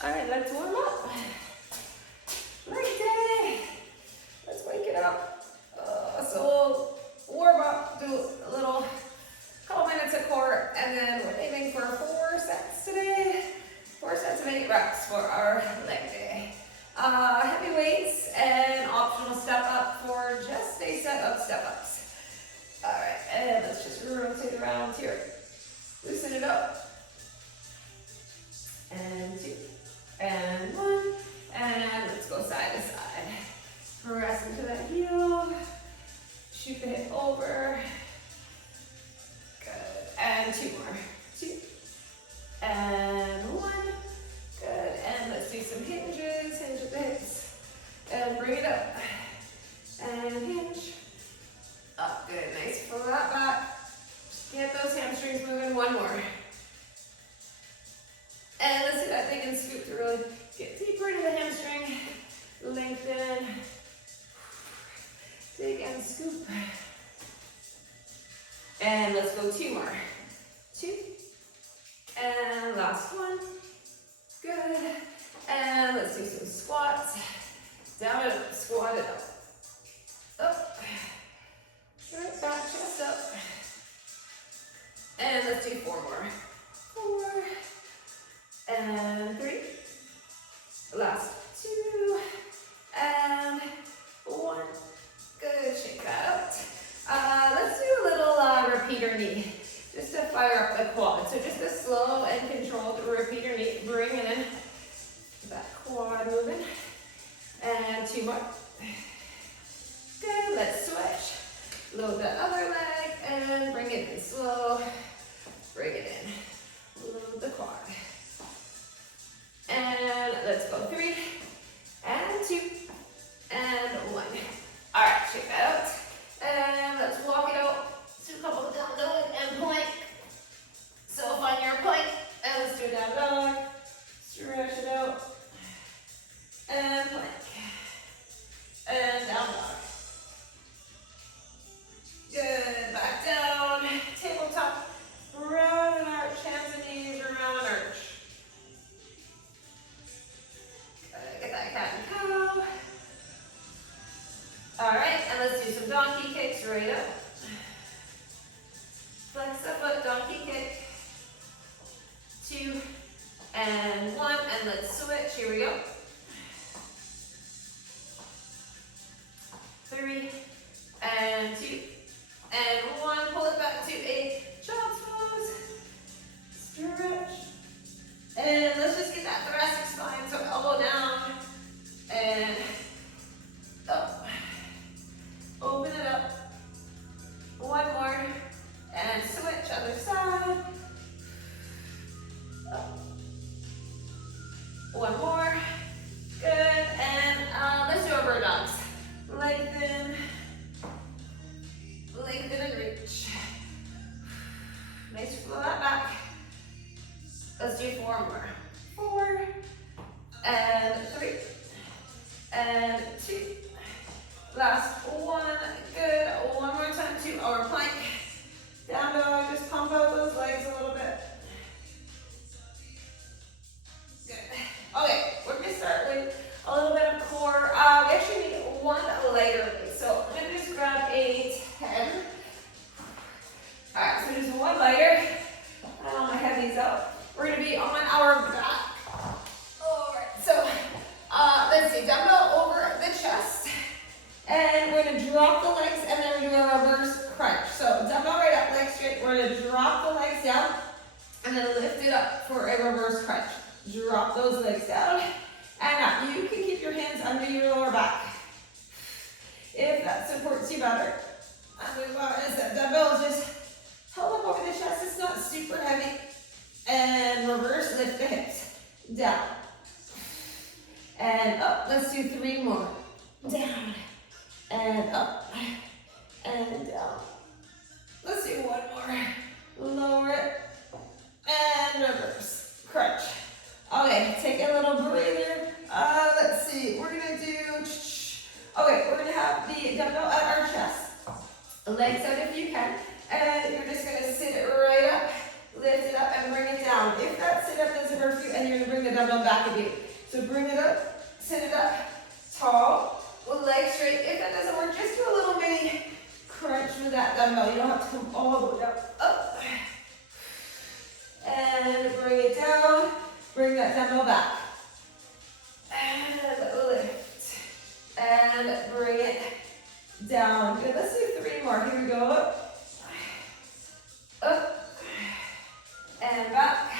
All right, let's warm up. Leg day. Let's wake it up. So we'll warm up, do a little couple minutes of core, and then we're aiming for 4 sets today. 4 sets of 8 reps for our leg day. Heavy weights and optional step up for just a set of step ups. All right, and let's just rotate around here. Loosen it up. And 2, and 1, and let's go side to side. Press into that heel, shoot the hip over. Good, and 2 more. 2, and 1. Good, and let's do some hinges, hinge at the hips, and bring it up, and hinge. Up, good, nice flat back. Just get those hamstrings moving, 1 more. And let's do that big and scoop to really get deeper into the hamstring. Lengthen. Dig and scoop. And let's go 2 more. 2. And last 1. Good. And let's do some squats. Down and up. Squat it up. Up. Right back, chest up. And let's do 4 more. 4. And 3, last 2, and 1. Good, shake that out. Let's do a little repeater knee, just to fire up the quad. So just a slow and controlled repeater knee, bringing in that quad moving. And 2 more. Good, let's switch. Load the other leg and bring it in slow. Bring it in. Load the quad. And let's go 3, and 2, and 1. All right, shake that out. And let's walk it out. Do a couple of down dog and plank. So find your plank, and let's do a down dog. Stretch it out. And plank. And down dog. Good, back down. Tabletop. Round and arch, hands and knees, around and arch. Get that cat and cow. All right, and let's do some donkey kicks right up. Flex the foot, donkey kick. 2, and 1, and let's switch. Here we go. 3, and 2, and 1. Pull it back to a child's pose. Stretch. And let's just get that thoracic spine, so elbow down, and up. Open it up. 1 more, and switch, other side. Up. 1 more. Good, and let's do our bird dogs. Lengthen, lengthen and reach. Nice flat back. Let's do 4 more. 4, and 3, and 2. Last 1. Good. 1 more time to our plank. Down dog. Just pump out those legs a little bit. Good. Okay, we're gonna start with a little bit of core. We actually need 1 lighter weight. So I'm gonna just grab a 10. All right. So just 1 lighter. I want my heavies out. We're going to be on our back. All right, so let's see, dumbbell over the chest. And we're going to drop the legs and then we're going to do a reverse crunch. So dumbbell right up, legs straight. We're going to drop the legs down and then lift it up for a reverse crunch. Drop those legs down and up. You can keep your hands under your lower back if that supports you better. And move on. As that dumbbell is just held up over the chest. It's not super heavy. And reverse, lift the hips. Down. And up. Let's do 3 more. Down. And up. And down. Let's do 1 more. Lower it. And reverse. Crunch. Okay, take a little breather. Let's see. We're going to do... Okay, we're going to have the dumbbell at our chest. Legs out if you can. And you're just going to sit it right up. Lift it up and bring it down. If that sit up doesn't work for you, and you're going to bring the dumbbell back of you. So bring it up, sit it up, tall, with legs straight. If that doesn't work, just do a little mini crunch with that dumbbell. You don't have to come all the way down. Up. And bring it down. Bring that dumbbell back. And lift. And bring it down. Good. Let's do 3 more. Here we go. Up. Up. And back.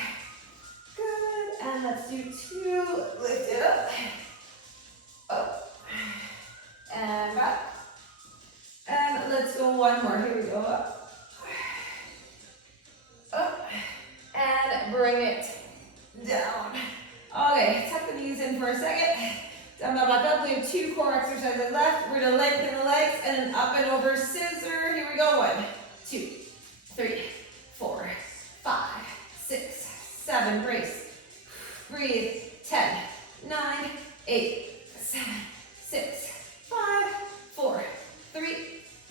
Good. And let's do 2. Lift it up. Up. And back. And let's go 1 more. Here we go. Up. Up. And bring it down. Okay, tuck the knees in for a second. Dumbbell back up. We have 2 core exercises left. We're going to lengthen the legs and then up and over scissor. Here we go. 1, 2, 3, 4, 5, 6, 7. Brace. Breathe. 10, 9, 8, 7, 6, 5, 4, 3,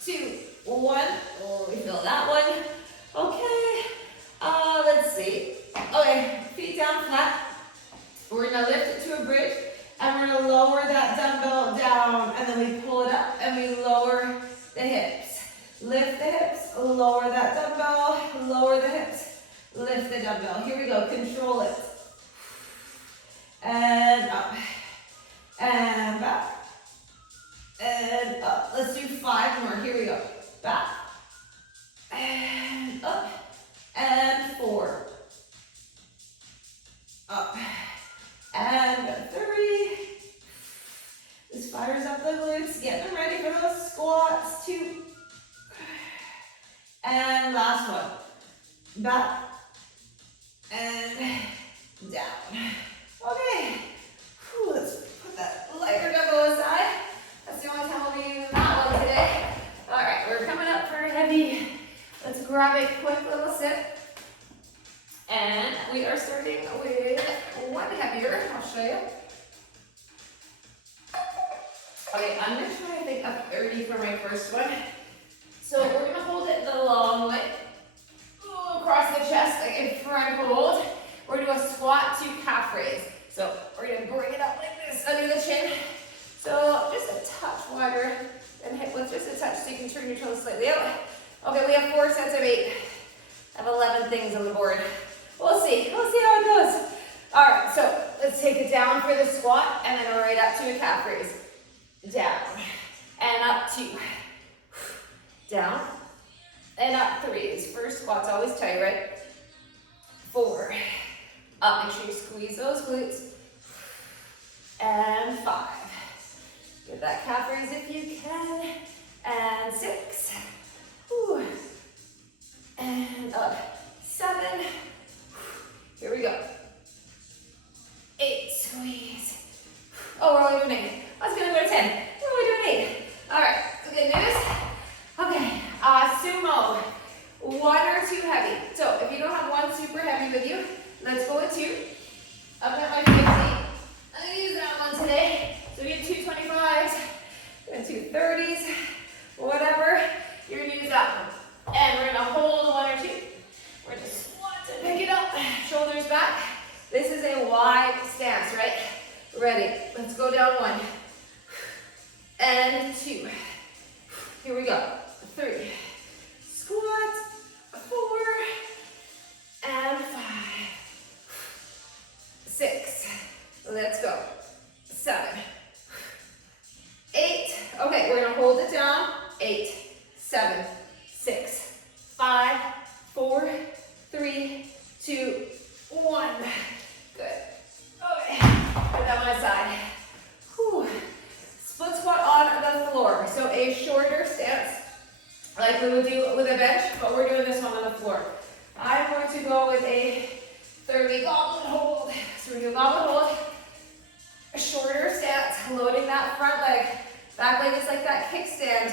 2, 1. Oh, we feel that one. Okay. Let's see. Okay, feet down flat. We're gonna lift it to a bridge, and we're gonna lower that dumbbell down, and then we pull it up, and we lower the hips. Lift the hips, lower that dumbbell, lower the hips, lift the dumbbell. Here we go, control it. And up, and back, and up. Let's do 5 more, here we go. Back, and up, and 4. Up, and 3. This fires up the glutes, get them ready for those squats. 2. And last one. Back, and down. Okay, whew, let's put that lighter dumbbell aside. That's the only time we'll be using that one today. All right, we're coming up for heavy. Let's grab a quick little sip. And we are starting with one heavier. I'll show you. Okay, I'm going to try, I think, a 30 for my first one. So we're going to hold it the long way. Across the chest, like in front hold. We're going to do a squat to calf raise. So we're going to bring it up like this under the chin. So just a touch wider and hip width, just a touch so you can turn your toes slightly out. Okay, we have 4 sets of 8. I have 11 things on the board. We'll see how it goes. All right, so let's take it down for the squat and then right up to a calf raise. Down and up 2. Down and up 3. This first squat's always tight, right? 4. Up, make sure you squeeze those glutes. And 5. Get that calf raise if you can. And 6. Whew. And up. 7. Here we go. 8. Squeeze. Oh, we're only doing 8. I was going to go to 10. We're only doing 8. All right. Good news. Okay. Sumo. 1 or 2 heavy. So if you don't have one super heavy with you, let's go with 2. Up at my 50. I'm going to use that one today. So we have 2 25s and 2 30s. Whatever. You're going to use that one. And we're going to hold 1 or 2. We're going to squat and pick it up. Shoulders back. This is a wide stance, right? Ready. Let's go down 1. And 2. Here we go. 3. Squat. 4. And 5. 6. Let's go. 7. 8. Okay, we're going to hold it down. 8. 7. 6. 5. 4. 3. 2. 1. Good. Okay. Put that one aside. Whew. Split squat on the floor. So a shorter stance, like we would do with a bench, but we're doing this one on the floor. I'm going to go with a 30 goblet hold. So we're going to do goblet hold, a shorter stance, loading that front leg. Back leg is like that kickstand.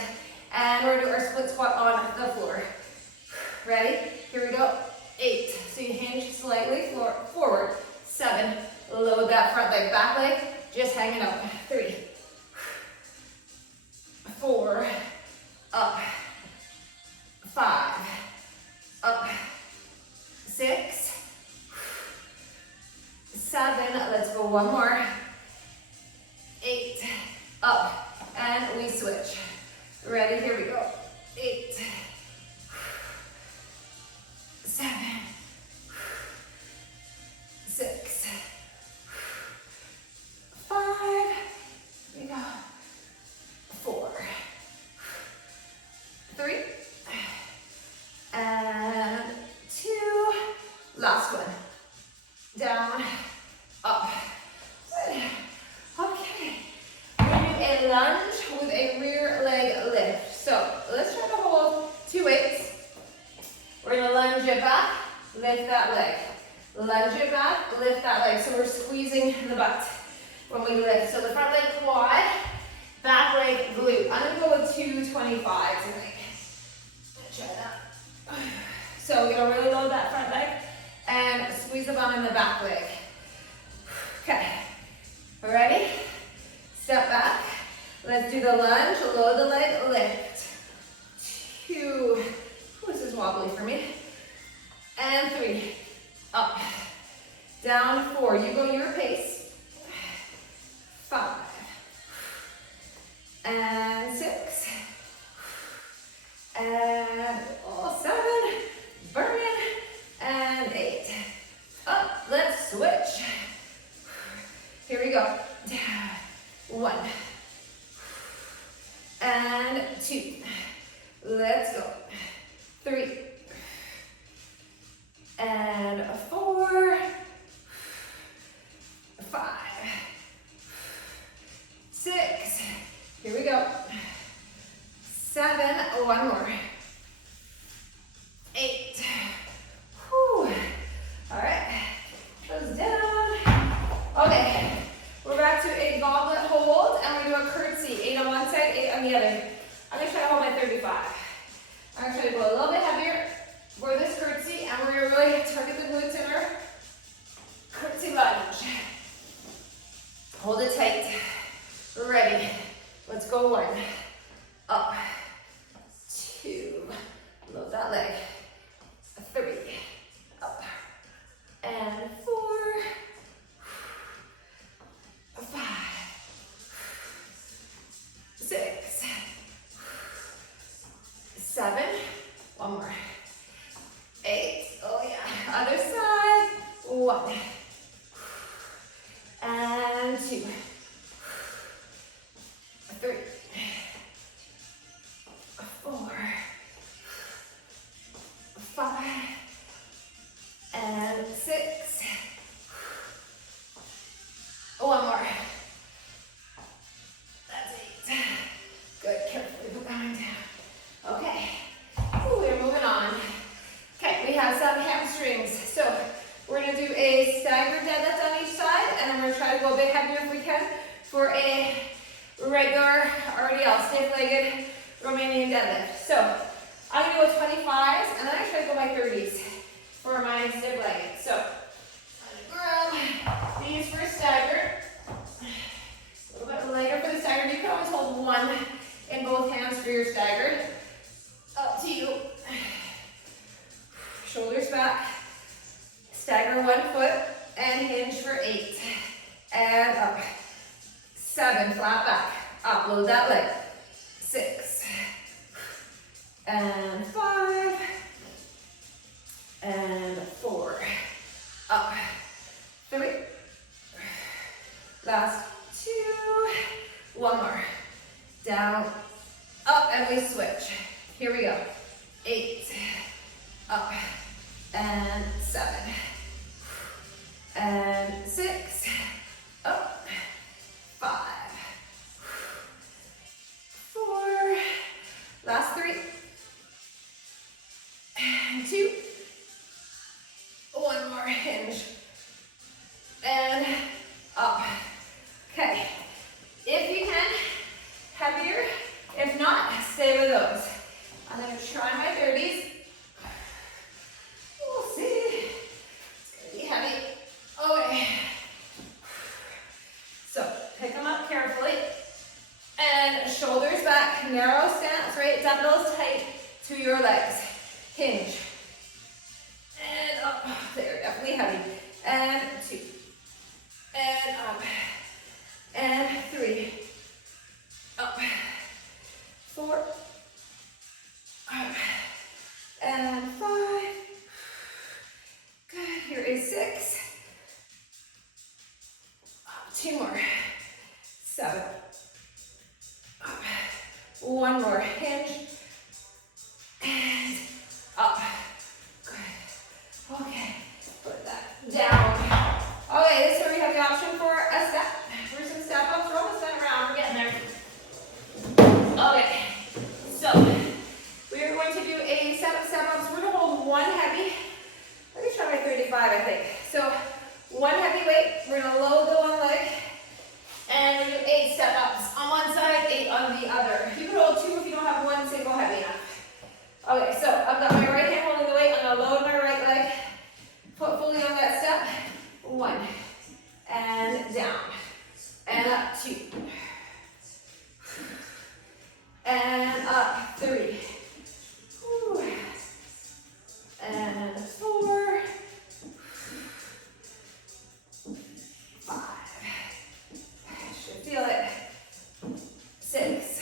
And we're going to do our split squat on the floor. Ready? Here we go. 8. So you hinge slightly forward. 7. Load that front leg. Back leg just hanging out. 3. 4. Up. 5. Up. 6. 7, let's go one more. 8, up, and we switch. Ready, here we go. 8, 7, 6, 5, here we go. 4, 3, and 2, last one. Down, up. Good. Okay. We're going to do a lunge with a rear leg lift. So let's try to hold 2 weights. We're going to lunge it back, lift that leg. Lunge it back, lift that leg. So we're squeezing the butt when we lift. So the front leg quad, back leg glute. I'm going to go with 225 tonight. Try that. So you're going to really load that front leg and squeeze the bum in the back leg. Okay, ready? Step back. Let's do the lunge, load the leg, lift. 2, this is wobbly for me. And 3, up. Down, 4, you go your pace. 5, and 6, and 7, burning, and 8. Up, let's switch. Here we go. 1, and 2. Let's go. 3, and 4, 5, 6. Here we go. 7, one more. 8. Whew. All right, goes down. Okay, we're back to a goblet hold, and we do a curtsy. 8 on one side, 8 on the other. I'm gonna try to hold my 35. I'm gonna try to go a little bit heavier for this curtsy, and we're gonna really target the glutes in our curtsy lunge. Hold it tight. Ready. Let's go. 1, up, 2, load that leg. 3, up, and 4, 5, 6, 7, one more. 8, oh yeah, other side. 1, and 2, 3, 4, 5, and 6. One more. That's 8. Good, carefully put that one down. Okay, we're moving on. Okay, we have some hamstrings. So we're gonna do a staggered deadlift on each side, and then we're gonna try to go a bit heavier if we can for a regular RDL, stiff-legged Romanian deadlift. So I'm gonna go with 25s, and then I try to go my 30s for my stiff-legged. So I'm gonna grab these for staggered. A little bit lighter for the staggered. You can always hold 1 in both hands for your staggered. Up to you. Shoulders back. Stagger 1 foot and hinge for 8. And up. 7, flat back. Up, load that leg. 6. And 5. And 4. Up. 3. Last 2. One more. Down. Up, and we switch. Here we go. 8. Up. And 7. And 6. Up. 5. 4. Last 3. And 2. One more hinge. And up. Okay. If you can, heavier. If not, stay with those. I'm going to try my 30s. We'll see. It's going to be heavy. Okay. So, pick them up carefully. And shoulders back, narrow stance, right? Dumbbells tight to your legs. Hinge. And up. They're definitely heavy. And 2. and 3, up, 4, up, and 5, good, here is 6, up, 2 more, 7, up, 1 more, hinge, and up, good, okay, put that down. Okay, this is where we have the option for a step. Here's some step ups. We're almost done around. We're getting there. Okay, so we are going to do a set of step ups. We're going to hold one heavy. Let me try my 35, I think. So one heavy weight. We're going to load the one leg. And we do 8 step ups on one side, 8 on the other. You can hold 2 if you don't have one single heavy enough. Okay, so I've got my right hand holding the weight. I'm going to load my right leg. Foot fully on that step. 1, and down, and up, 2, and up, 3, and 4, 5, should feel it, 6,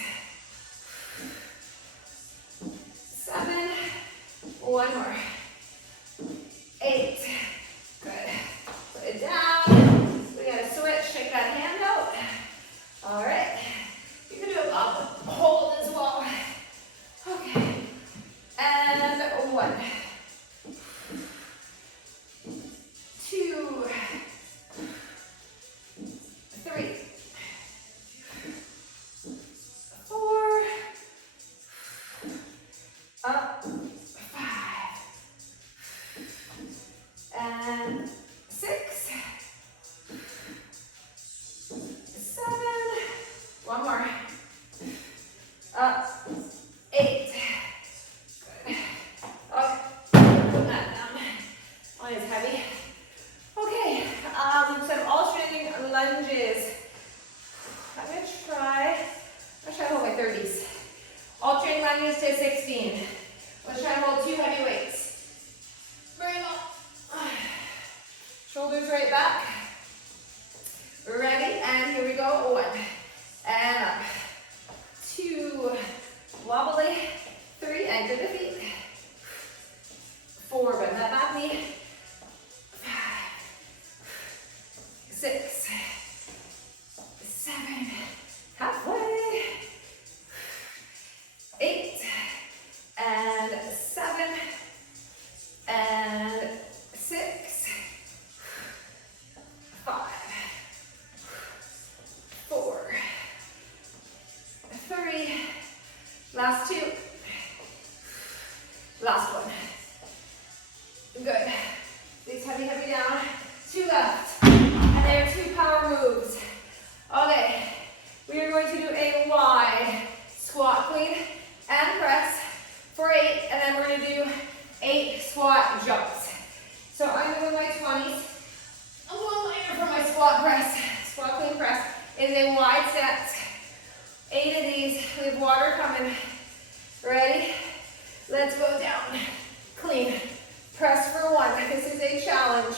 7, 1 more, 8, good. Put it down. We gotta switch. Shake that hand out. All right. You can do a hold as well. Okay. And 1, 2, 3, 4, up, 5, and 6, 7, 1 more, up, 8, good, okay, put that down, one is heavy, okay, instead of alternating lunges, I'm going to try to hold my 30s, alternating lunges to 16, let's try to hold 2 heavy weights, bring them up, shoulders right back. Ready? And here we go. 1, and up. 2, wobbly. 3, anchor the feet. 4, bend that back knee. 5, 6, 7, halfway. 8, and 7, and 6, 5, 4, 3, last 2, last 1. Good. These heavy down. 2 left. And there are 2 power moves. Okay. We are going to do a wide squat clean and press for 8, and then we're going to do 8 squat jumps. So I'm doing my 20s. I'm going later for my squat press. Squat clean press is a wide set. 8 of these. We have water coming. Ready? Let's go down. Clean. Press for 1. This is a challenge.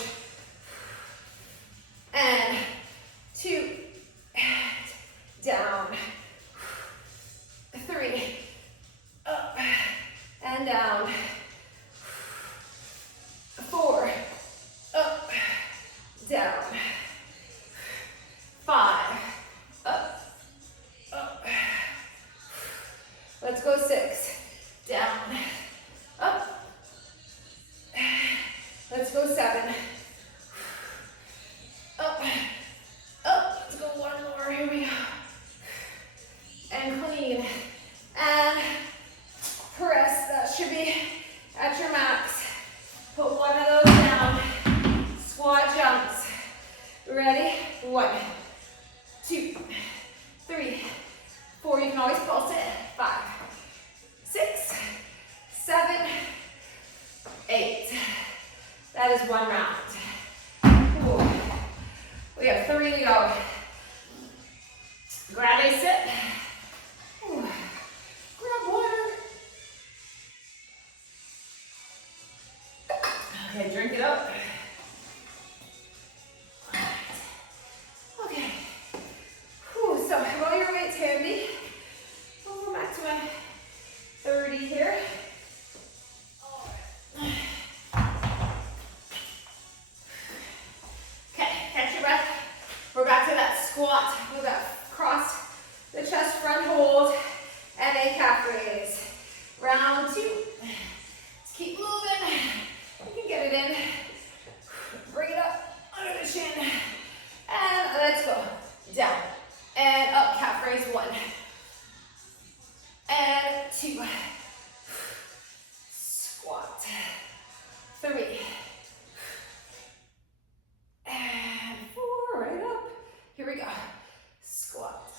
And 2. And down. 3. Up. And down. 4. Up. Down. 5. Up. Up. Let's go 6. Down. Up. Let's go 7. Up. Up. Let's go 1 more. Here we go. And clean. And press. That should be at your max. Put 1 of those down. Squat jumps. Ready? 1, 2, 3, 4. You can always pulse it. 5, 6, 7, 8. That is 1 round. Ooh. We have 3 to go. Grab a sip. Ooh. Grab water. Okay, drink it up. Okay. we go. Squat.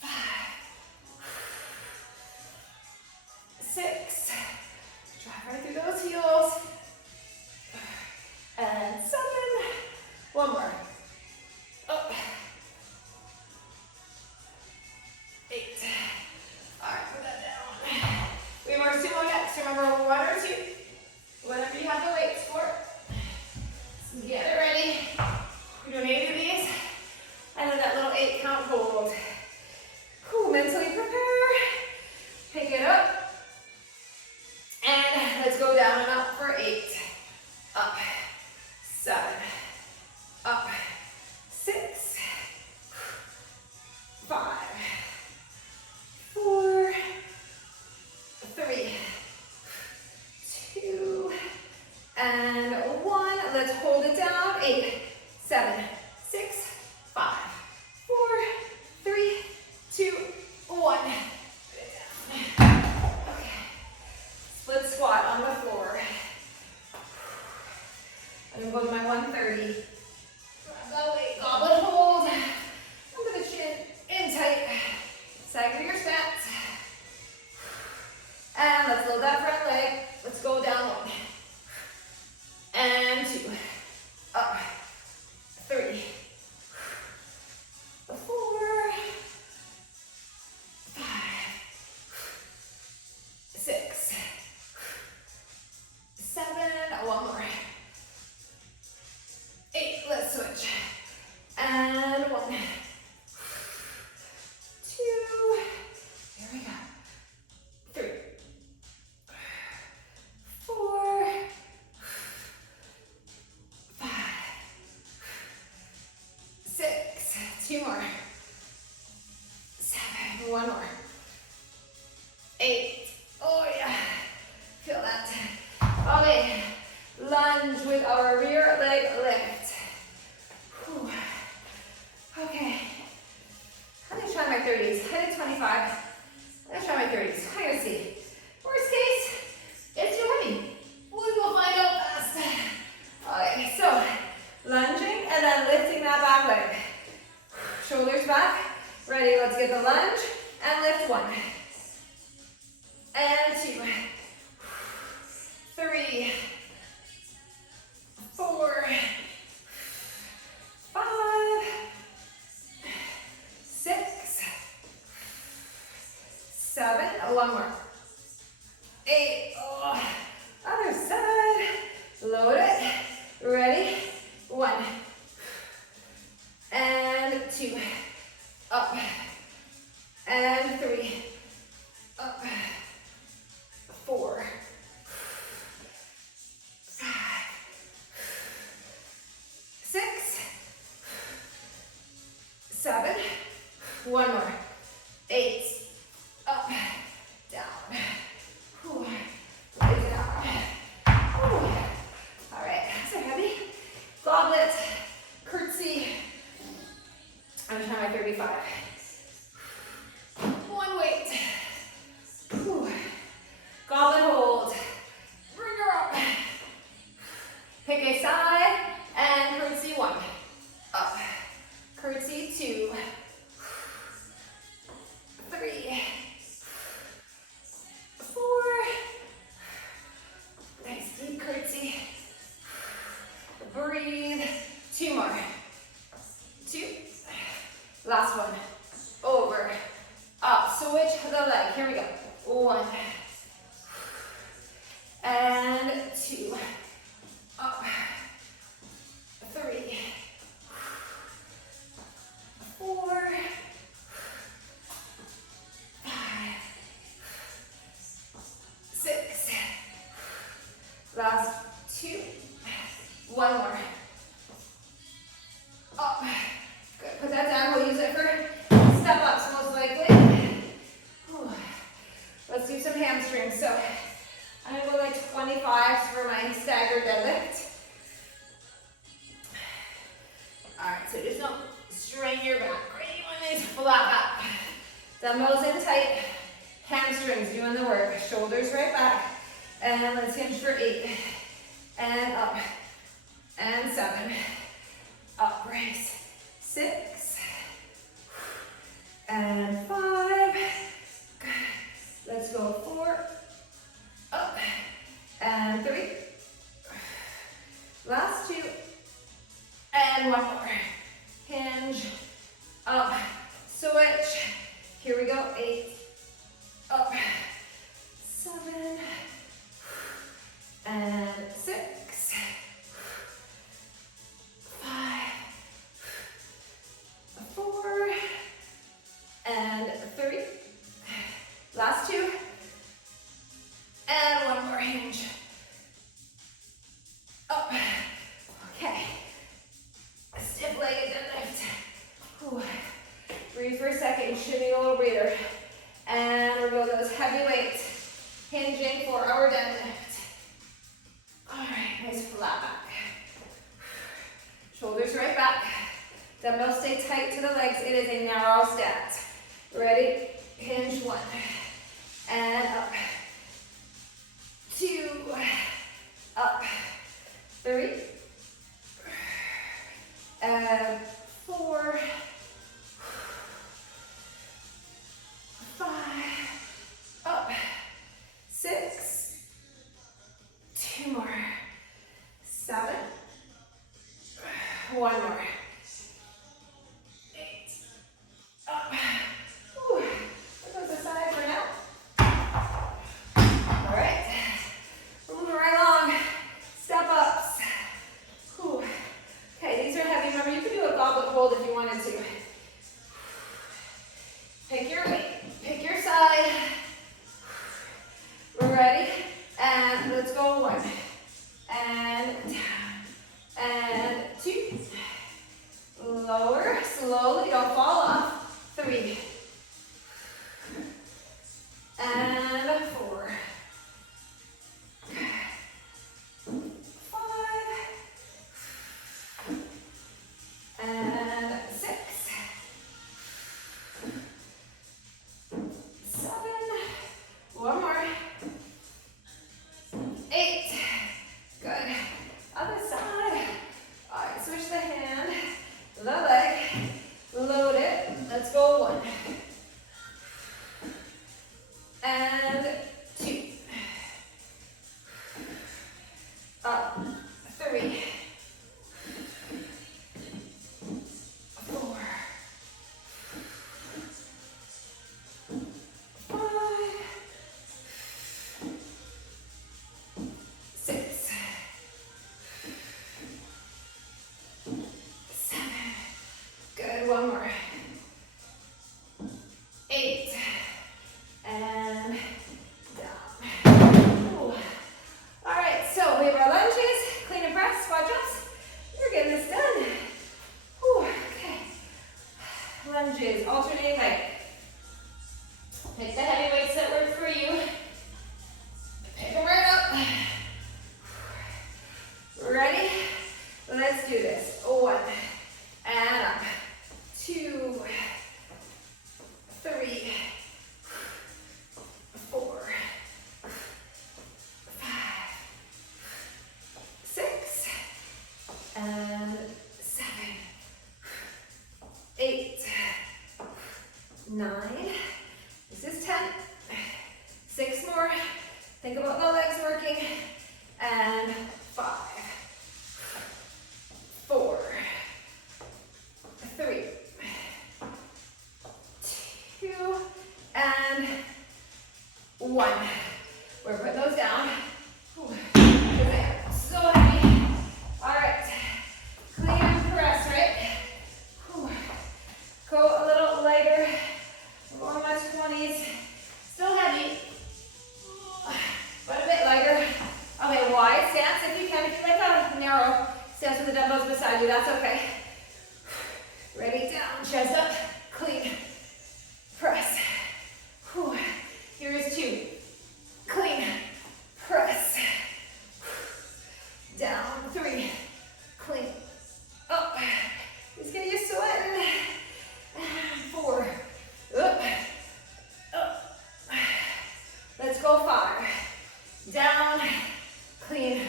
5, 6. Drive right through those heels. And 7. One more. Up. 8. All right, put that down. We have our sumo next. Remember, 1 or 2. Whatever you have the weights for. So get it ready. We're doing 8 of these. And then that little 8 count hold. Cool, mentally prepare. Pick it up. And let's go down and up for 8. Up. 7. Up. 6. 5. 4. 3. 2. And 1. Let's hold it down. 8. 7. 6. 5. 4. 3. 2. 1. Put it down. Okay. Split squat on the floor. I'm going to go to my 130. Grab the weight, goblet hold. Under the chin, in tight. Stagger your stance. And let's load that front leg. Let's go down 1. And 2. Up. 3. 4. 5. 6. 7. One more. 8. Let's switch. And 1. 2. Here we go. 3. 4. 5. 6. 2 more. 7. 1 more. 8. Oh yeah. Feel that. Okay. Lunge with our rear leg lift. Whew. Okay. I'm gonna try my 30s. I did 25. I'm gonna try my 30s. I'm gonna see. Worst case, it's 20. We will find out fast. Okay, so lunging and then lifting that back leg. Shoulders back. Ready, let's get the lunge and lift 1. And 2. 3. 4. 5. 6. 7. One more. 8. Oh, other side. Load it. Ready? 1. And 2. Up. And 3. Up. 4. 5. 6. 7. One more. 8. Up. Down. Whew. Lay down. Whew. All right, so heavy. Goblet. Curtsy. I'm gonna try my 35. 1 weight. Whew. Goblet hold. Bring her up. Pick a side and curtsy 1. Up. Curtsy 2. 3. 4. Nice deep curtsy. Breathe. 2 more. 2. Last one. Over. Up. Switch the leg. Here we go. 1. And 2. Up. 3. 4. 5. 6. Last 2. 1 more. Up. Good. Put that down. We'll use it for step ups most likely. Whew. Let's do some hamstrings. So I'm going to go like 25s for my staggered deadlift. All right, so just don't strain your back. Right? You want a nice flat back. Dumbbells in tight. Hamstrings doing the work. Shoulders right back. And let's hinge for 8. And up. And 7. Up, brace. 6. up, switch. Here we go, 8, up, 7, and 6, 5, 4, and 3. Last 2, and one more hinge. Up, okay. Stiff-legged deadlift. Whew. Breathe for a second, shimmy a little breather. And we're going to those heavy weights, hinging for our deadlift. All right, nice flat back. Shoulders right back. Dumbbells stay tight to the legs. It is a narrow stance. Ready? Hinge 1. And up. 2. Up. 3. And 4. 5. Up. 6. 2 more. 7. 1 more. 8. Up. Whew. That goes aside for now. All right. We're moving right along. Step ups. Whew. Okay, these are heavy. Remember, you can do a goblet hold if you wanted to. Pick your weight. Pick your side. We're ready. And let's go 1. And down. And 2. Lower, slowly, don't fall off. 3. And 4. 5. And 6. 7. 1 more. 8. Good. Other side. All right, switch the hand, the leg, load it. Let's go 1. And 2. Up. 3. 4. 5. 6. 7. Good. 1 more. 8. And down. Ooh. All right, so we have our lunges, clean and press, squat jumps. You're getting this done. Ooh, okay. Lunges, alternating leg. Pick the heavy weights that work for you. Pick them right up. Ready? Let's do this. 1. And up. 2. 3. 4. 5. 6. And 7. 8. 9. This is 10. 6 more. Think about the legs working. And 5. 4. 3. 2. And 1. We're putting those down. Whew. So heavy. All right. Clean and press, right? Whew. Go a little lighter. Go on my 20s. Still heavy. But a bit lighter. Okay, wide stance if you can. If you like a narrow stance with the dumbbells beside you, that's okay. Ready, down, chest up, clean, press. Whew. Here is 2. Clean, press. Down, 3. Clean, up. Just get used to it. 4. Up, up. Let's go 5. Down, clean,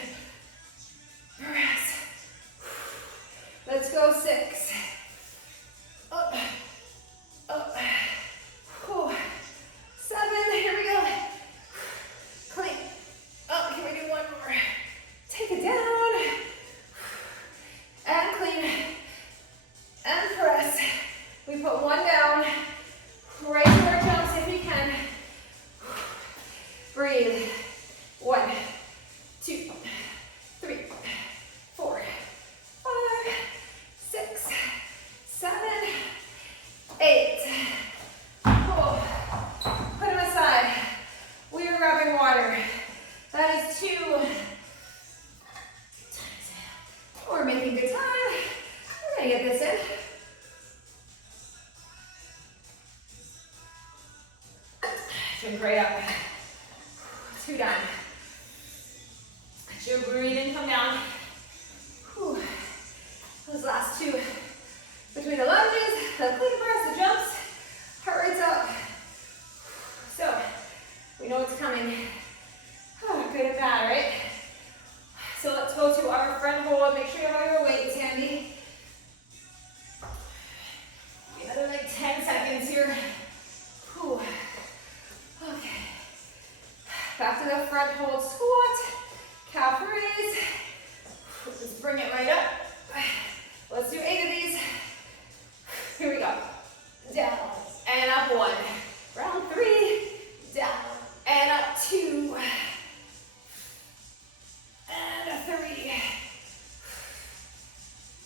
press. Let's go 6. Up. Drink right up. 2 done. Let your breathing come down. Whew. Those last 2 between the lunges, the clean press, the jumps, heart rate's up. So, we know what's coming. Good and bad, right? So let's go to our front hold. Make sure you have all your weights handy. Another like 10 seconds here. Whew. Okay. Back to the front hold squat. Calf raise. Let's bring it right up. Let's do 8 of these. Here we go. Down and up 1. Round 3. Down and up 2. And 3.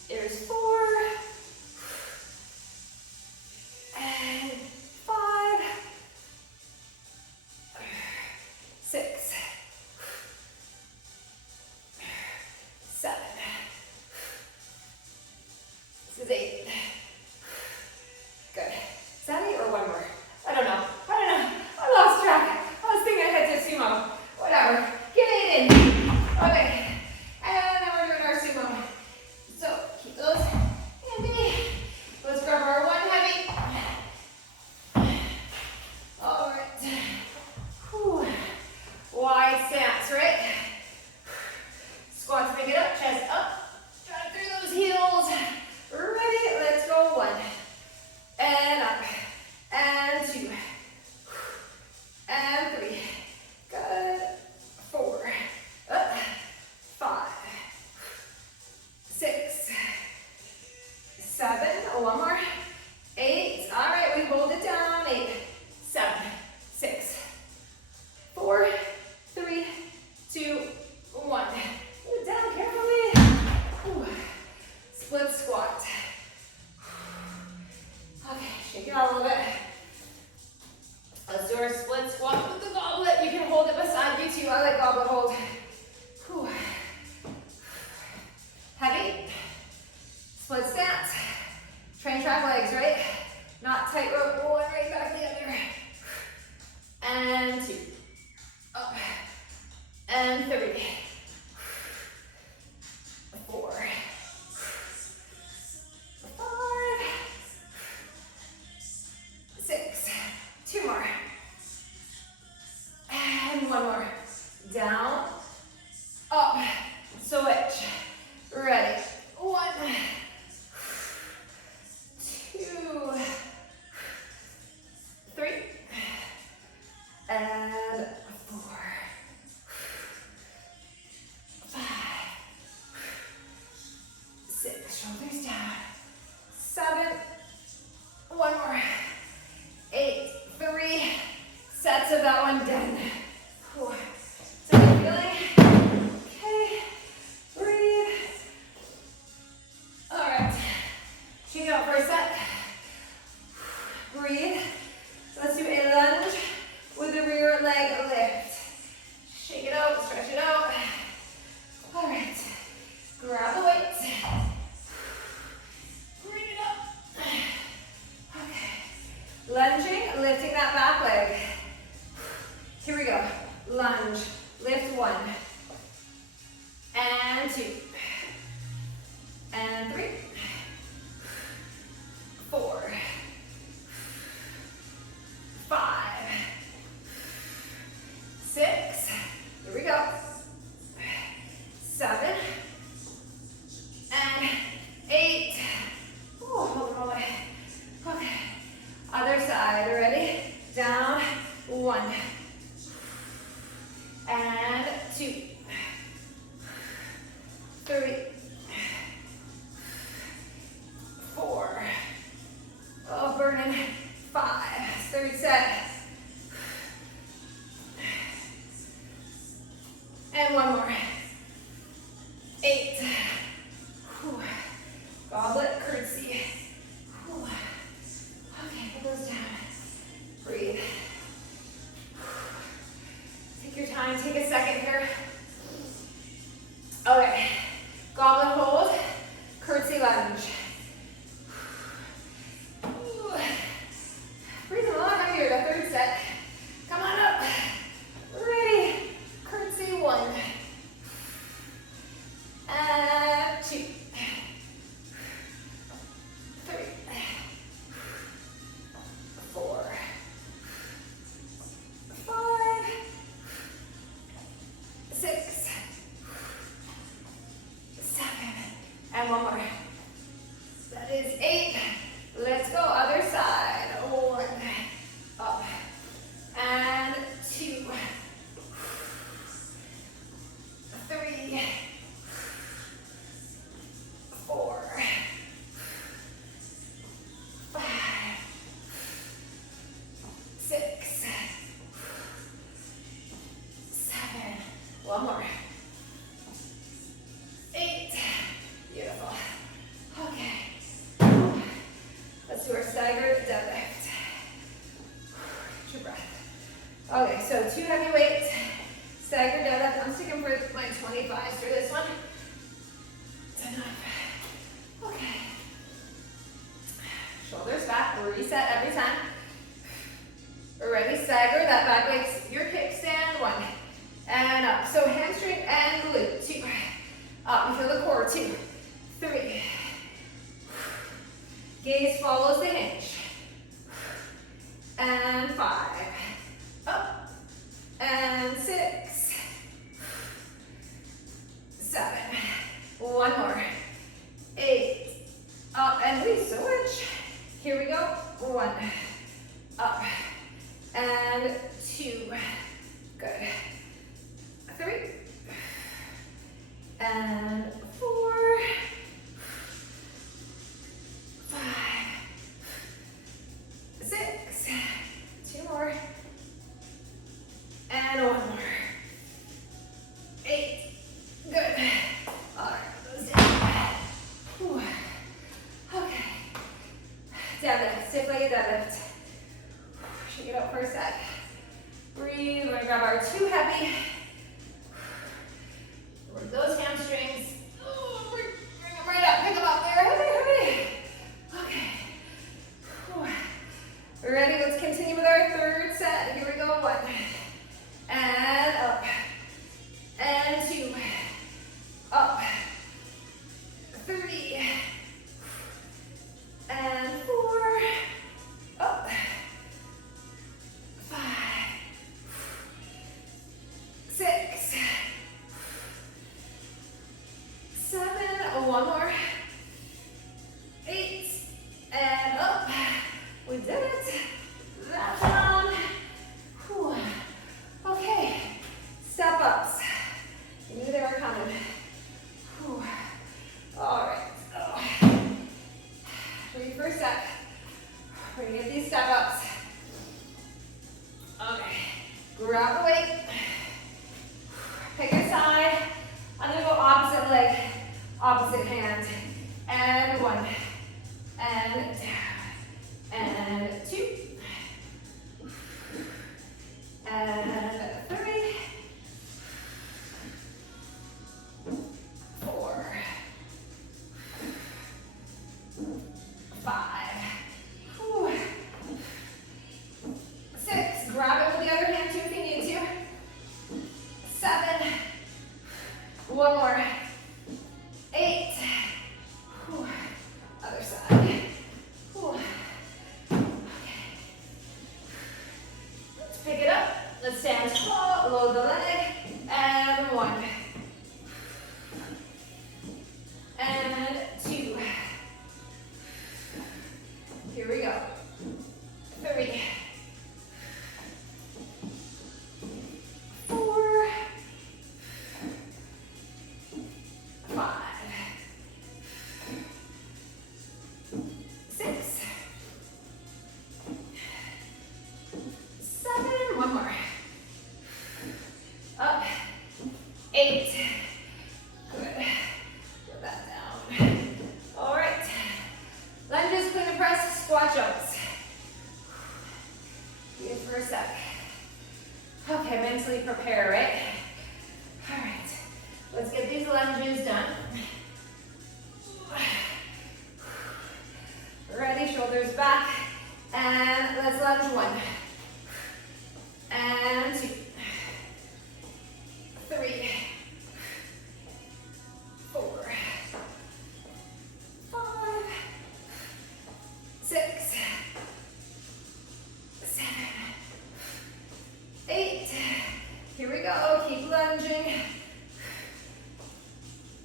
There's 4. And 5. 6. 7. This is 8. Good. Is that 8 or 1 more? I don't know. I lost track. I was thinking I had to sumo. Whatever. Get 8 in. Okay. And now we're doing our sumo. So keep those handy. Let's grab our 1 heavy. All right. Whew. Wide stance, right? Squat to pick it up, chest up. Drive through those heels. Ready? Let's go. 1. And up. And 2. And 3. Good. 4. Up. 5. 6. 7. 1 more. 8. All right, we hold it down. 8. 7. 6. 4. 3. 2. 1. Put it down carefully. Ooh. Split squat. Okay, shake it out a little bit. Let's do our split squat with the goblet. You can hold it beside you too. I like goblet hold. Whew. Heavy. Split stance. Train track legs, right? Not tightrope. 1 right back to the other. And 2. Up. And 3. 4. 5. 6. 2 more. And 1 more. Down. Up. Switch. Ready. 1. 2. 3. And 4. 5. 6. Shoulders down. 7. 1 more. 8. 3. Sets of that one done. Whew. So good feeling. Okay. Breathe. All right. Shake it out for a sec. Breathe. Let's do a lunge with the rear leg lift. Shake it out, stretch it out. All right. Grab the weights. Bring it up. Okay. Lunging, lifting that back leg. Here we go. Lunge. Lift 1. And 2. And 3. 4. 5. 6. Here we go. 7. And 8. Ooh, hold it all the way. Okay. Other side. Ready? Down. 1. And 2. 3. 4. Oh, burning. 5. Third set. And 1 more. 8. Whew. Goblet, curtsy. Whew. Okay, put those down. Breathe. Take your time, take a second here. Okay, goblet hold, curtsy lunge. Ooh. Breathe a lot heavier, staggered deadlift. Catch your breath. Okay, so 2 heavy weights, staggered deadlift. I'm sticking for my 25s through this one. It's enough. Okay. Shoulders back, reset every time. Ready, stagger, that back leg's your kickstand, 1. And up, so hamstring and glute, 2. Up, you feel the core, 2, 3. Gaze follows the hinge. And 5. Up. And 6. 7. 1 more. 8. Up and we switch. Here we go. 1. Up. And 2. Good. 3. And 4. 5. 6. 2 more. And 1 more. 8. Good. All right, those down. Whew. Okay. Deadlift, stiff-legged deadlift. Shake it out for a sec. Breathe. We're gonna grab our 2 heavy. Work those hamstrings. Oh, bring them right up. Pick them up there. Heavy, heavy. Okay. Whew. Ready? Let's continue with our 3rd set. Here we go. 1. And up. And 2. Up. 3. And 4. Up. 5. 6. 7. 1 more. 8. And up. We did it. That's on. Whew. Okay. Step ups. You knew they were coming. Whew. All right. Ready for a sec. We're gonna get these step ups. Okay. Grab the weight. Pick a side. I'm gonna go opposite leg, opposite hand. And 1. And down. And 2. And 3. 4. 5. Whew. 6. Grab it with the other hand too if you need to. 7. 1 more. 8. Whew. Other side. Whew. Okay. Let's pick it up. Let's stand tall. Load the leg. And 1. And 2. Here we go. 3. 4. 5. 6. 7. 1 more. Up. 8. Good. Put that down. All right. Lunges, clean and press, squat jumps. Breathe for a sec. Okay, mentally prepare, right? All right. Let's get these lunges done. Ready, shoulders back. And let's lunge 1. And 2. 3. 4. 5. 6. 7. 8. Here we go. Keep lunging.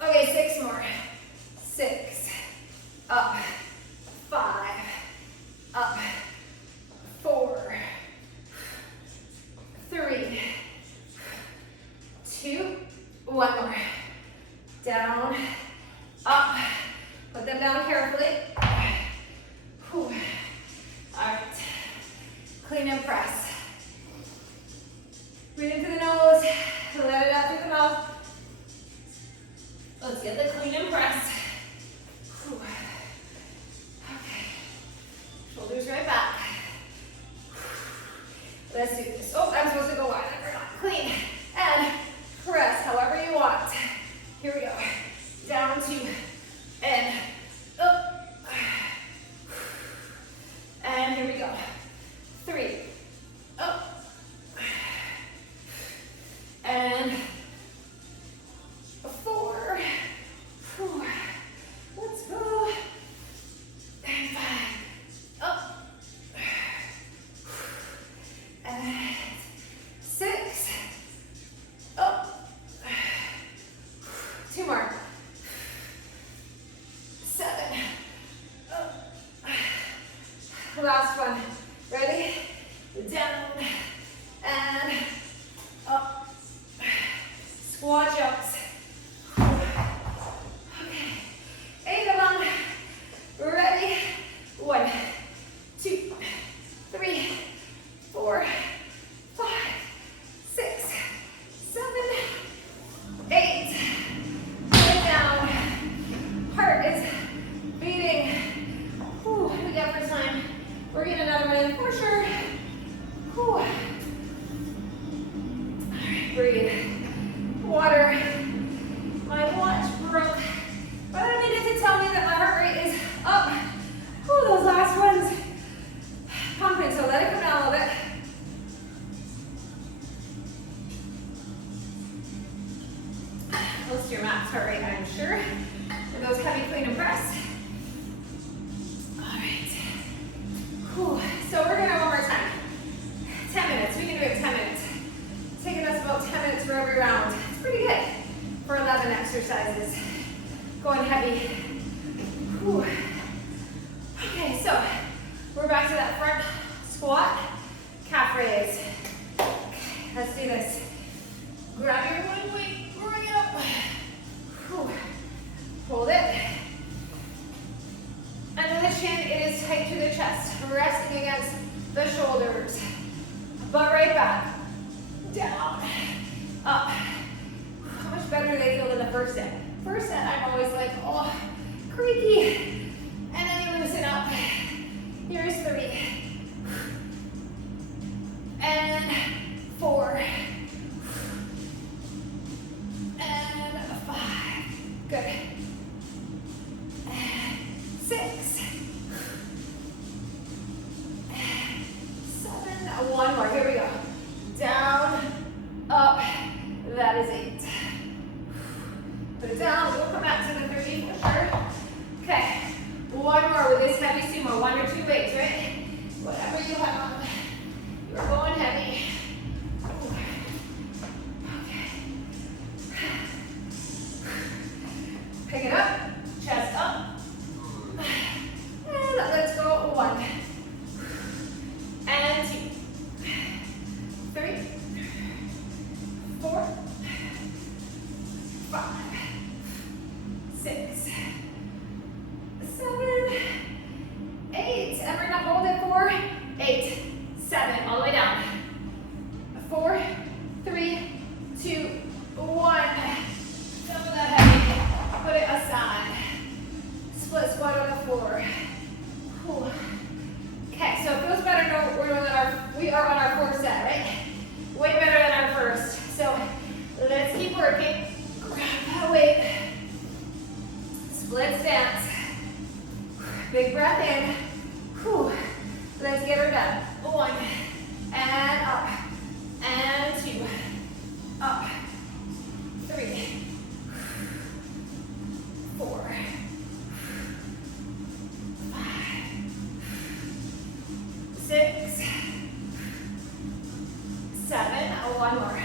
Okay, 6 more. 6. Up. 5. Up. 4. 3. 2. 1 more. Down. Up. Put them down carefully. Whew. All right. Clean and press. Breathe in through the nose. Let it out through the mouth. Let's get the clean and press. Whew. Okay. Let's do this. Oh, I'm supposed to go wide. We're not. Clean. And press however you want. Here we go. Down, 2, and up. And here we go. 3, up. And 4. Let's go. And 5. Up. And 6. Up. 2 more. 7. Up. Last one. Ready? Down and up. Squat jumps. Okay. 8 of them. Ready? 1, 2, 3, 4, 5, 6, 7, 8. Put it down. Heart is beating. Whew, what do we got for time? We're getting another one in for sure. Whew. All right, breathe. Water. My watch broke, but I don't need it to tell me that my heart rate is up. Whew, those last ones pumping, so let it come down a little bit. Close to your max heart rate, I'm sure. For those heavy clean and press. All right. Whew. So we're gonna one more time. 10 minutes. We can do it in 10 minutes. It's taking us about 10 minutes for every round. It's pretty good for 11 exercises. Going heavy. Whew. Okay, so we're back to that front squat, calf raise. Okay, let's do this. Grab your one weight, bring it up. Whew. Hold it. Under the chin, it is tight to the chest, resting against the shoulders. Butt right back. Down. Up. How much better do they feel than the first set? First set, I'm always like, oh, creaky. And then you loosen up. Here's 3. And 4. And 5. Good. And 6. And 7. One more. Here we go. Down, up. That is 8. Put it down. We'll come back to the 30 for sure. Okay. One more with this heavy sumo. 1 or 2 weights, right? Whatever you have. You're going heavy. Okay. Pick it up. Chest up. And let's go. 1. And 2. 3. 4. 5. 6. 7. 8. And we're gonna hold it for 8. 7. All the way down. 4. 3. 2. 1. Some of that heavy. Put it aside. Split squat on the floor. Whew. Okay, so it feels better know we're doing we are on our 4th set, right? Way better than our first. So let's keep working. Grab that weight. Split stance. Big breath in. Whew. Let's get her done. 1. And up. And 2. Up. 3. 4. 5. 6. 7. One more.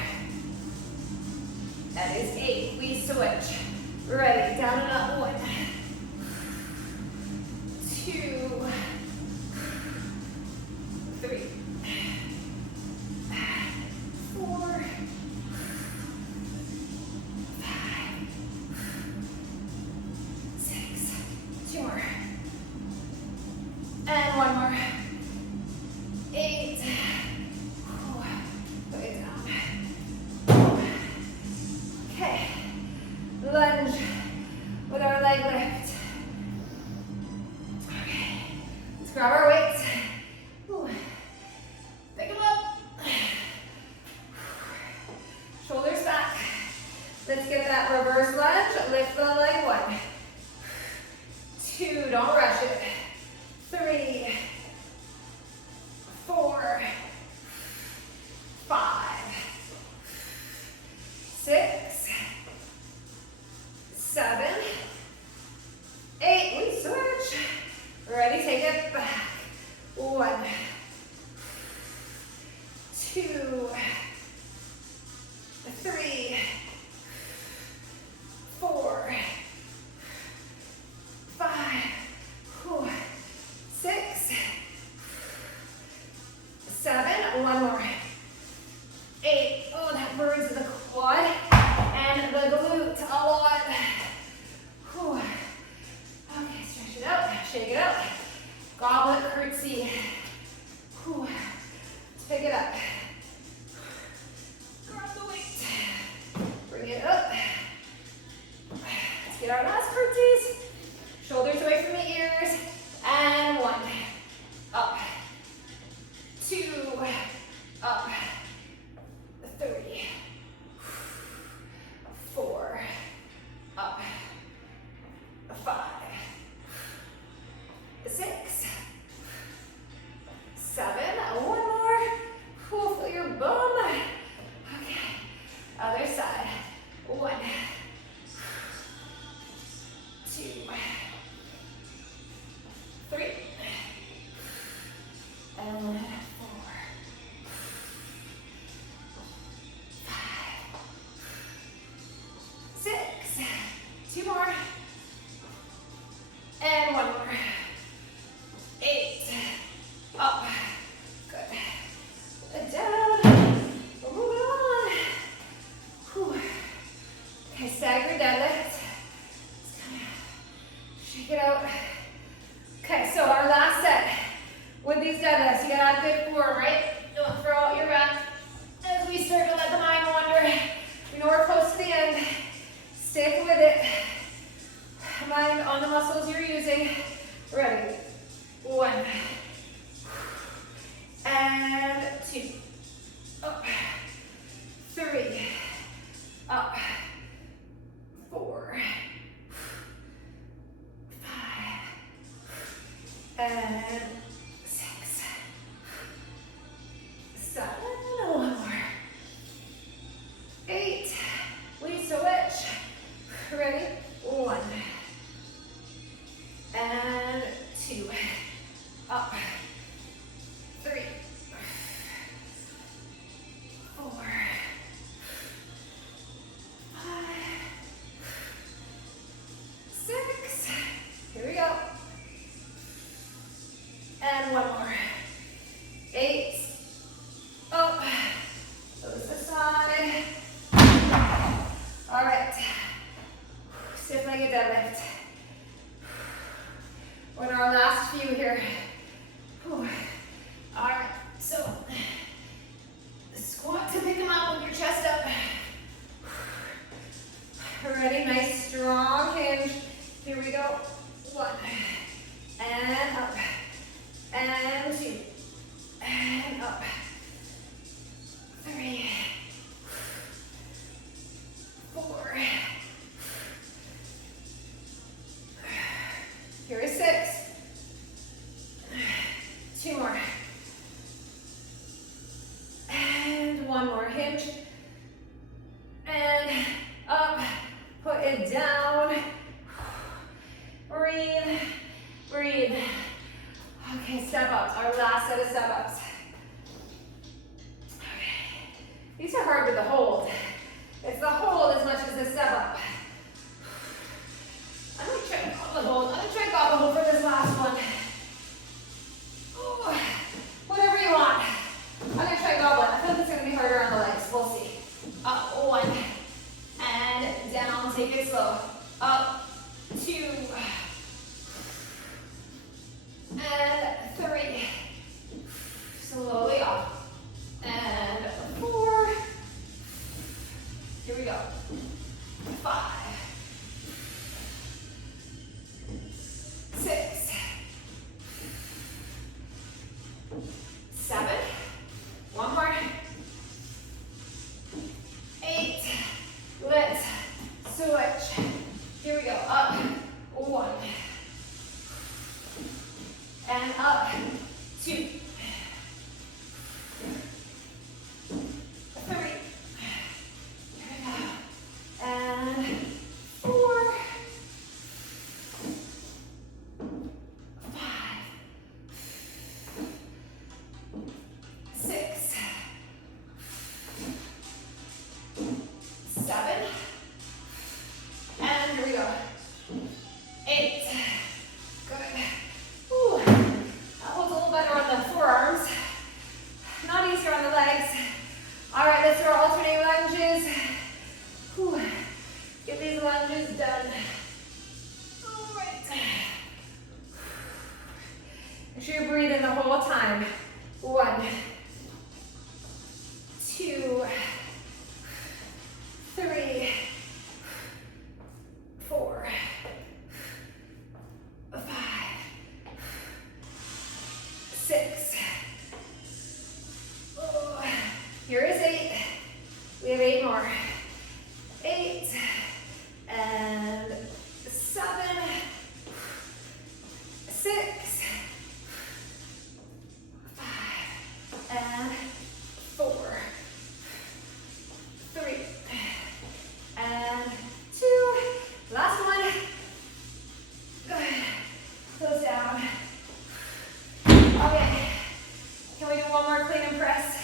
That is 8. We switch. Ready. Down and up. 1. 2. 3. 4. 5. 6. 2 more. And 1 more. 8. Put it down. Okay. Lunge with our leg lift. 2, 3, 4, 5, 6, 7, one more, 8, oh, that burns the quad and the glute a lot. Whew. Okay, stretch it out, shake it out, goblet curtsy. Whew. Let's pick it up, grab the weight, bring it up. Let's get our last curtsies, shoulders away from the ears, and 1, up, 2, up, 3, 4, up, 5, 6, 7, one more, feel your bum. Okay, other side, 1, 2, 3, and 4, 5, 6, 2 more, and 1 more, 8, up, good, down, we're moving on. Whew. Okay, stagger deadlift, shake it out. Okay, so our last set with these deadlifts, you gotta have good form, right? Don't throw out your rack as we start to let the mind wander. We know we're close to the end. Stick with it. Mind on the muscles you're using. Ready. 1. And 2. Up. 3. Up. 4. 5. And 6. 7. One more. 8. We switch. Ready? 1. And 2. Up. 3. 4. 5. 6. Here we go. And 1 more. 8. Up. Goes the side. All right. Stiff-legged deadlift. We're in our last few here. Whew. All right, so squat to pick them up with your chest up. Ready, nice strong hinge. Here we go. 1, and up, and 2, and up, 3, 4. Here is 6. 2 more. And 1 more hinge. And up. Put it down. Breathe. Breathe. Okay, step ups. Our last set of step ups. Okay. These are hard with the hold. It's the hold as much as the step up. I'm going to try goblet hold. I'm going to try goblet hold for this last one. Ooh, whatever you want. I'm going to try goblet. I feel like it's going to be harder on the legs. We'll see. Up, 1. And down. Take it slow. Up, 2. And 3. Slowly up. And 4. Here we go. 5. 6. 7. 1 more. 8. Let's switch. Here we go. Up. 1. And up. 2. 3. And 4. 5. more. 8 and 7, 6, 5 and 4, 3 and 2. Last one. Good. Close down. Okay. Can we do one more clean and press?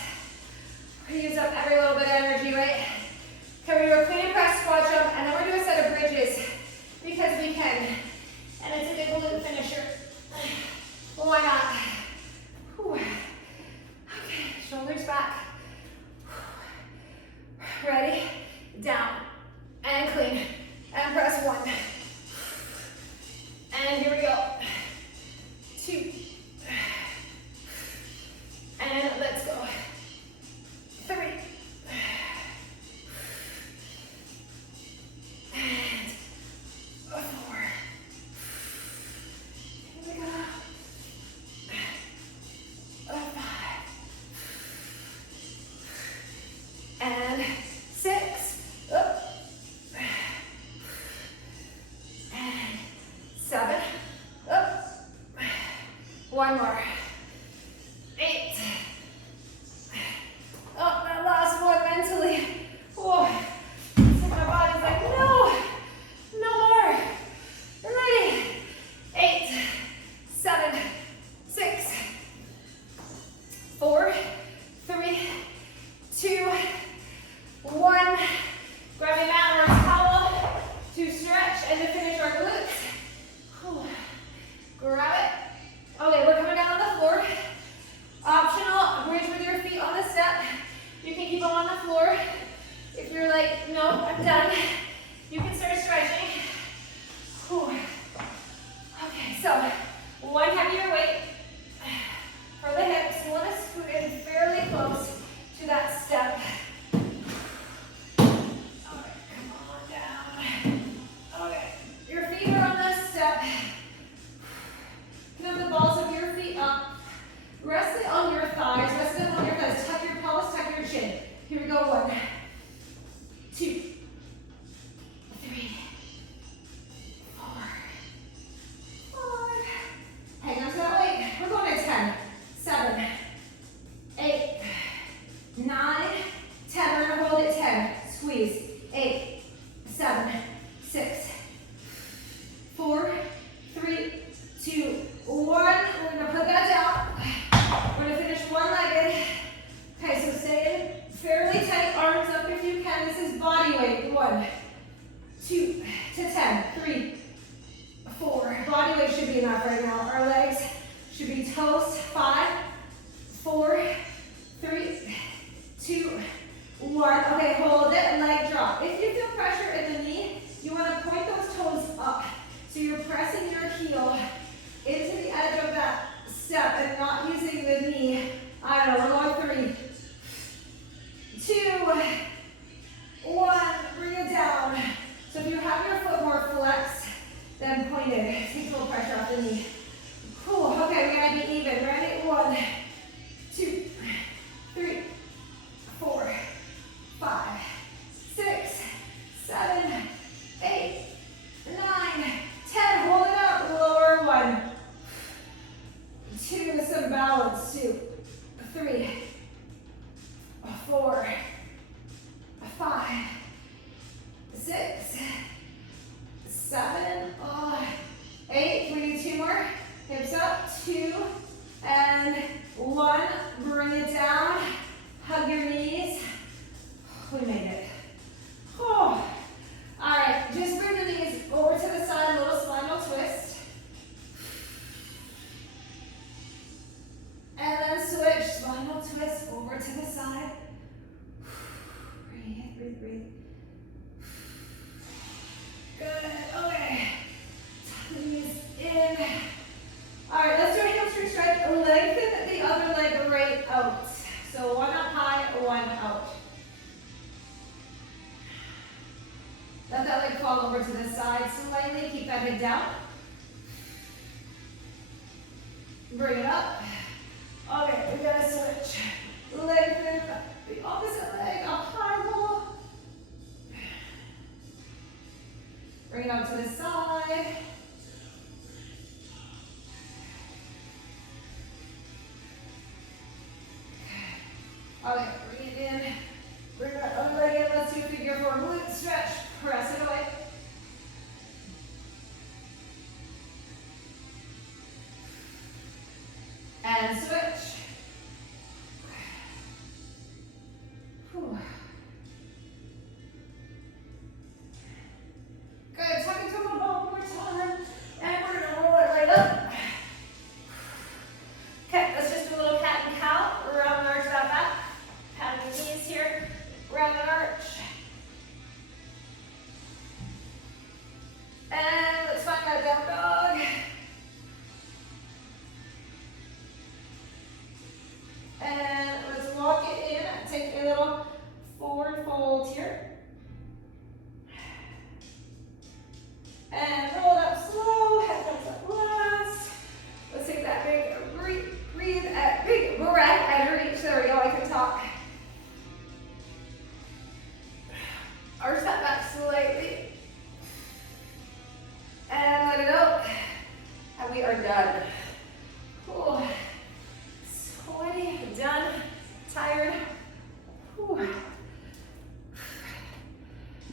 We use up every little bit of energy, right? Can we do a clean and press squat jump, and then we're doing a set of bridges because we can, and it's a good glute finisher. Why not? Whew. Okay, shoulders back. Ready? Down and clean and press 1. And here we go. 2. And let's go. 3. And 4. Here we go. 5. And 6. Up. And 7. Up. 1 more. 8. Oh, that last one mentally. Whoa. So my body's like, no, no more. Ready. 8, 7, 6, 4, 3, 2, 1. Grab your mat or a towel to stretch and to finish our glutes. Whew. Grab it. Okay, we're coming down on the floor. Optional, bridge with your feet on the step. You can keep them on the floor. If you're like, no, I'm done, you can start stretching. Whew. Okay, so one heavier weight for the hips. You want to scoot in fairly close to that step. All right, come on down. Okay, your feet are on the step. Put the balls of your feet up. Rest it on your thighs, rest it on your thighs. Tuck your pelvis, tuck your chin. Here we go. 1, 2, 3, 4, 5. Hang on to that weight. We're going to 10, 7, 8, 9, 10. We're going to hold it 10. Squeeze. 8, 7, 6, 4, 3, 2, 1. We're going to put that down. We're going to finish one-legged. Okay, so stay in fairly tight, arms up if you can. This is body weight. 1, 2 to 10. 3, 4. Body weight should be enough right now. Our legs should be toast. 5, 4, 3, 2, 1. Okay, hold it and leg drop. If you feel pressure in the knee, you want to point those toes up. So you're pressing your heel into the edge of that step and not using the knee. I don't know, we're going 3, 2, 1. Bring it down. So if you have your foot more flexed than pointed, take a little pressure off the knee. Cool. Okay, we're going to be even. Ready? 1, 2, 3, 4, 5, 6, 7, 8, 9, 10. Hold it up. Lower. 1, 2. Some balance. 2, 3, 4, 5, 6, 7, 8. We need 2 more. Hips up. 2 and 1. Bring it down. Hug your knees. We made it. Oh. All right. Just bring the knees over to the side. A little spinal twist. And then switch. Spinal twist over to the side. Breathe, breathe, breathe. Good. Okay. Tuck the knees in. All right, let's do a hamstring stretch. Lengthen the other leg right out. So 1 up high, 1 out. Let that leg fall over to the side slightly. Keep that head down. Bring it up. Okay, we gotta switch. Lengthen the opposite leg up high, low. Okay, bring it in. Bring that other leg in. Let's do a figure four glute stretch. Press it away. And switch. Whew. Good. Tuck into the ball one more time. And we're going to roll it right up. Okay, let's just do a little cat and cow. Round and arch that back. Pat the knees here. Round and arch. And let's find that down dog. And let's walk it in. Take a little forward fold here. And roll it up slow. Head comes up last. Let's take that big breathe at big breath at reach. There we go. I can talk. Arch that back slightly. And let it out. And we are done.